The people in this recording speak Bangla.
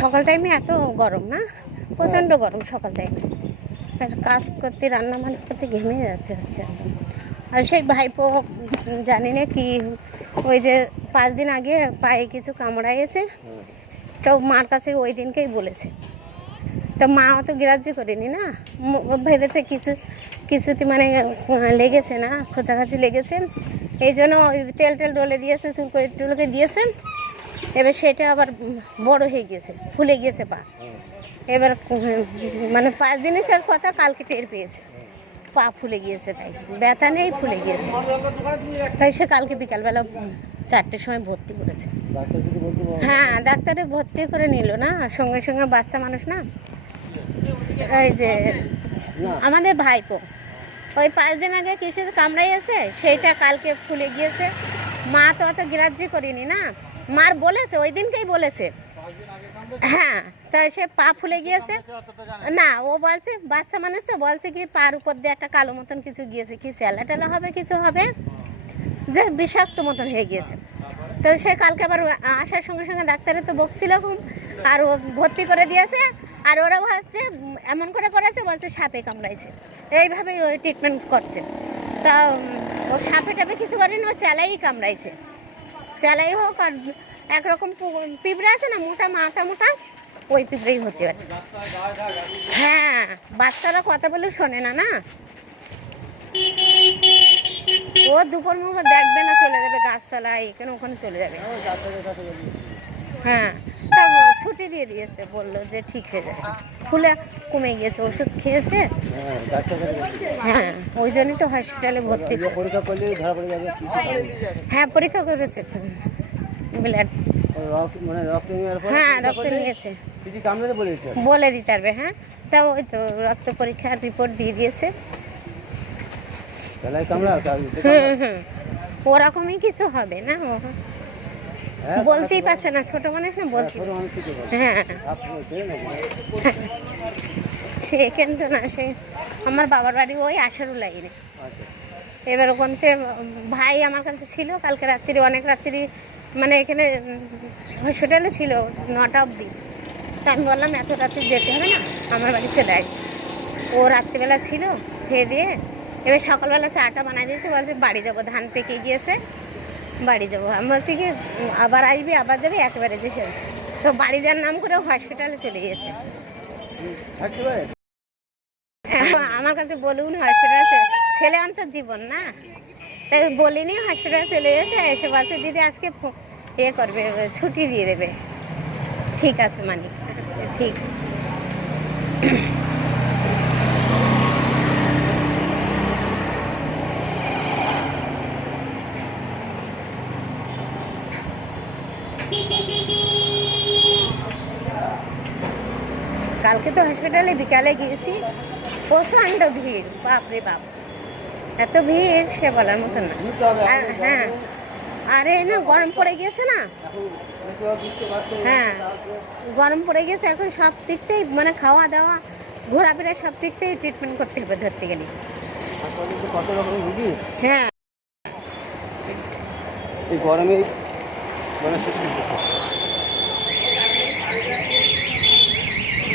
সকাল টাইমে এত গরম না, প্রচণ্ড গরম সকাল টাইমে। কাজ করতে রান্না বান্না করতে ঘেমে যেতে হচ্ছে। আর সেই ভাইপো জানি না কি, ওই যে 5 দিন আগে পায়ে কিছু কামড়াইছে, তো মার কাছে ওই দিনকেই বলেছে। তো মা অত গ্রাহ্য করেনি না, ভেবেছে কিছুতে মানে লেগেছে না, খোঁচাখাচি লেগেছে, এই জন্য ওই তেল ডলে দিয়েছে, চুল করে টুলকে দিয়েছেন। এবার সেটা আবার বড় হয়ে গিয়েছে, ফুলে গিয়েছে পা। এবার মানে 5 দিনের কথা, কালকে টের পেয়েছে পা ফুলে গিয়েছে, তাই ব্যথা নেই, ফুলে গিয়েছে। তাই সে কালকে বিকালবেলা 4টের সময় ভর্তি করেছে। হ্যাঁ, ডাক্তারে ভর্তি করে নিল না, সঙ্গে সঙ্গে বাচ্চা মানুষ না, এই যে আমাদের ভাইপো ওই 5 দিন আগে কিসে কামড়াইছে, সেইটা কালকে ফুলে গিয়েছে। মা তো অত গ্রাহ্য করিনি না, মার বলেছে, ওই দিনকেই বলেছে। হ্যাঁ, তো সে পা ফুলে গিয়েছে না, ও বলছে বাচ্চা মানুষ তো, বলছে কি পার উপর দিয়ে একটা কালো মতন কিছু গিয়েছে, কি স্যালা টেলা হবে, কিছু হবে, যে বিষাক্ত মতন হয়ে গিয়েছে। তো সে কালকে আবার আসার সঙ্গে সঙ্গে ডাক্তারে তো বকছিল, আর ও ভর্তি করে দিয়েছে। আর ওরা ভাবছে এমন করে করেছে, বলছে সাপে কামড়াইছে, এইভাবেই ওই ট্রিটমেন্ট করছে। তা ও সাপে টাপে কিছু করেনি, ও চ্যালাই কামড়াইছে। চ্যালাই হোক আর একরকম পিঁপড়ে আছে না, মোটা মাথা মোটা, ওই পিঁপড়েই হতে পারে। হ্যাঁ, বাচ্চারা কথা বলে শোনে না না, ও দুপুর মুখর দেখবে না, চলে যাবে গাছতলায়, এখানে ওখানে চলে যাবে। হ্যাঁ, তা ছুটি দিয়ে দিয়েছে, বললো যে ঠিক হয়ে যাবে, ফুলে কমে গিয়েছে, ওষুধ খেয়েছে। হ্যাঁ, ওই জন্যই তো হসপিটালে ভর্তি। হ্যাঁ, পরীক্ষা করেছে তো, ব্লাড, হ্যাঁ রক্ত নিয়েছে, বলে দিতে পারবে। হ্যাঁ, তা ওই তো রক্ত পরীক্ষার রিপোর্ট দিয়ে দিয়েছে। ওরকমই কিছু হবে না, বলতেই পারছে না, ছোট মানুষ না, বলতে। হ্যাঁ, সে কিন্তু না, সে আমার বাবার বাড়ি ওই আশারু লাইনে। এবার ওখান থেকে ভাই আমার কাছে ছিল কালকে রাত্রি, অনেক রাত্রি, মানে এখানে হসপিটালে ছিল 9টা অবধি। তা আমি বললাম এত রাত্রি যেতে হবে না, আমার বাড়ি চলে আসবে। ও রাত্রিবেলা ছিল, খেয়ে দিয়ে এবার সকালবেলা চাটা বানাই দিয়েছে, বলছে বাড়ি যাবো, ধান পেকে গিয়েছে, বাড়ি যাবো। আমি বলছি কি আবার আসবি, আবার যাবি, একেবারে যেসে। তো বাড়ি যাওয়ার নাম করে হসপিটালে চলে গিয়েছে। আমার কাছে বলুন হসপিটালে, ছেলে অন্তর জীবন না, তাই বলিনি, হসপিটালে চলে গেছে। এসে বলছে দিদি আজকে ইয়ে করবে, ছুটি দিয়ে দেবে। ঠিক আছে মানি, ঠিক। কালকে তো হসপিটালে বিকালে গিয়েছি, প্রচণ্ড ভিড়, বাপরে বাপ, এত ভিড় সে বলার মতন না। আর হ্যাঁ, আরে না গরম পড়ে গিয়েছে না, হ্যাঁ গরম পড়ে গেছে, এখন সব দিকতেই মানে খাওয়া দাওয়া ঘোরাফেরা সব দিকতেই ট্রিটমেন্ট করতে হবে ধরতে গেলে। হ্যাঁ, এই গরমে